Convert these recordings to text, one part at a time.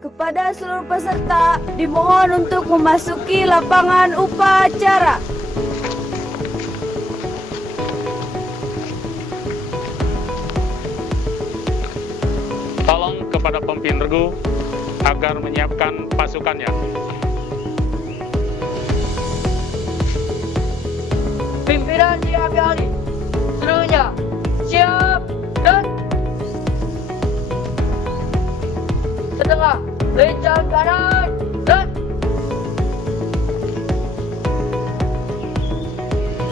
Kepada seluruh peserta, dimohon untuk memasuki lapangan upacara. Tolong kepada pemimpin regu agar menyiapkan pasukannya. Pimpinan diambil alih. Seluruhnya siap dan setengah lincah kanan dan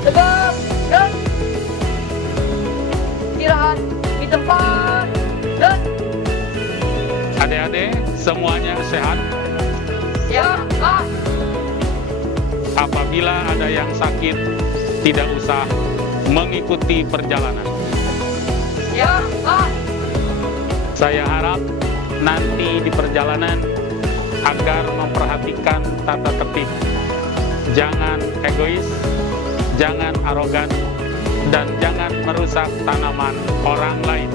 tegak dan istirahat di tempat dan Adik-adik semuanya sehat. siap. Apabila ada yang sakit, tidak usah mengikuti perjalanan. Siap. Saya harap nanti di perjalanan agar memperhatikan tata tertib. Jangan egois, jangan arogan, dan jangan merusak tanaman orang lain.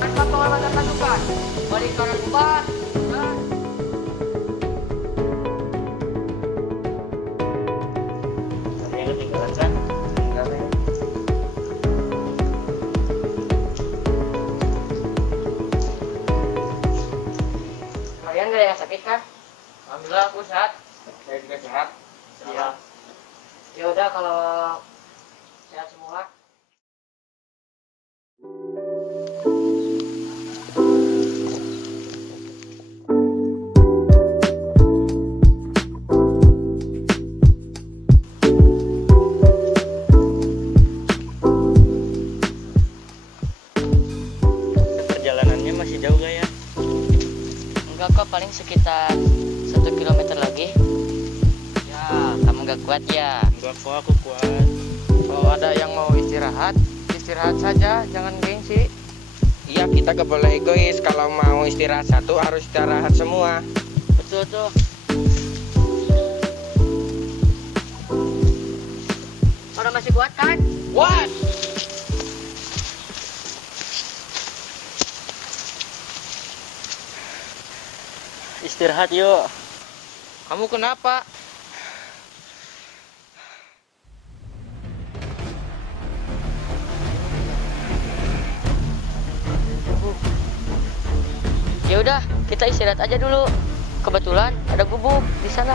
Tanpa penghormatan pasukan, balik kanan 4 dan Yang ketinggalan kan? Ketinggalan. kalian gak ada yang sakit kan? Alhamdulillah aku sehat. Saya juga sehat. Iya. Ya udah kalau sehat semua. Perjalanannya masih jauh gak ya? Enggak kok, paling sekitar 1 kilometer lagi. Ya, kamu gak kuat ya? Enggak kok, aku kuat. Kalau ada yang mau istirahat, istirahat saja, jangan gengsi. Iya, kita gak boleh egois. Kalau mau istirahat satu, harus istirahat semua. Betul tuh. Orang masih kuat kan? What? Istirahat yuk. Kamu kenapa? Ya udah, kita istirahat aja dulu. Kebetulan ada gubuk di sana.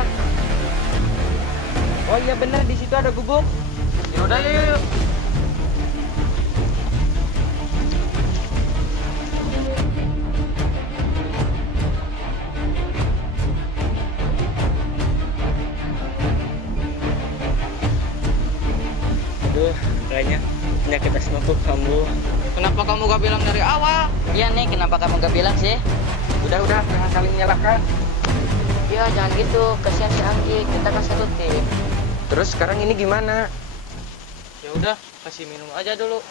Oh iya benar, di situ ada gubuk. Ya udah, yuk. Aduh, kayaknya penyakit asmaku kambuh. Kenapa kamu gak bilang dari awal? Iya nih, kenapa kamu gak bilang sih? Udah, jangan saling menyalahkan. Ya jangan gitu, kasihan si Anggi, kita kan satu tim. Terus sekarang ini gimana? Ya udah, kasih minum aja dulu.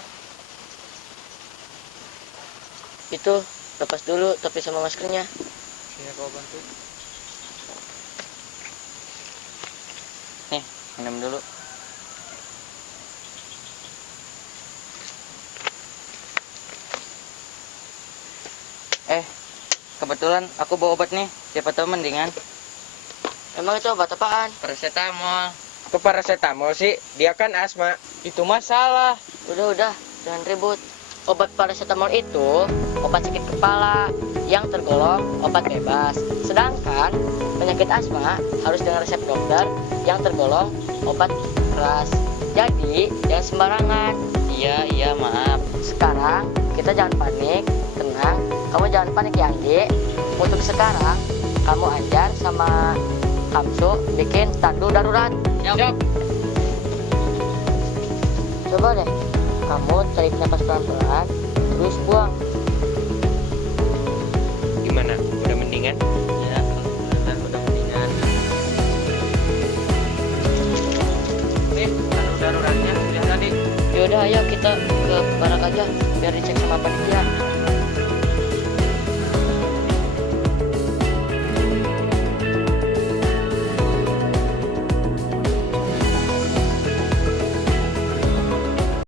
Itu, lepas dulu topi sama maskernya. Sini kau bantu. Nih, minum dulu. Kebetulan aku bawa obat nih, siapa tahu mendingan. Emang itu obat apaan? Paracetamol. Kok paracetamol sih? Dia kan asma. Itu masalah. Udah, jangan ribut. Obat paracetamol itu obat sakit kepala yang tergolong obat bebas. Sedangkan penyakit asma harus dengan resep dokter yang tergolong obat keras. Jadi jangan sembarangan. Iya, maaf. Sekarang kita jangan panik, tenang. Kamu jangan panik ya Anggi. Untuk sekarang kamu ajar sama Kamsu bikin tandu darurat. Siap. Coba deh, kamu tarik nafas pelan-pelan, terus buang. Gimana? Udah mendingan? Ya, alhamdulillah udah mendingan. Nih, tandu daruratnya udah tadi. Yaudah, ayo kita ke barak aja biar dicek sama panitia.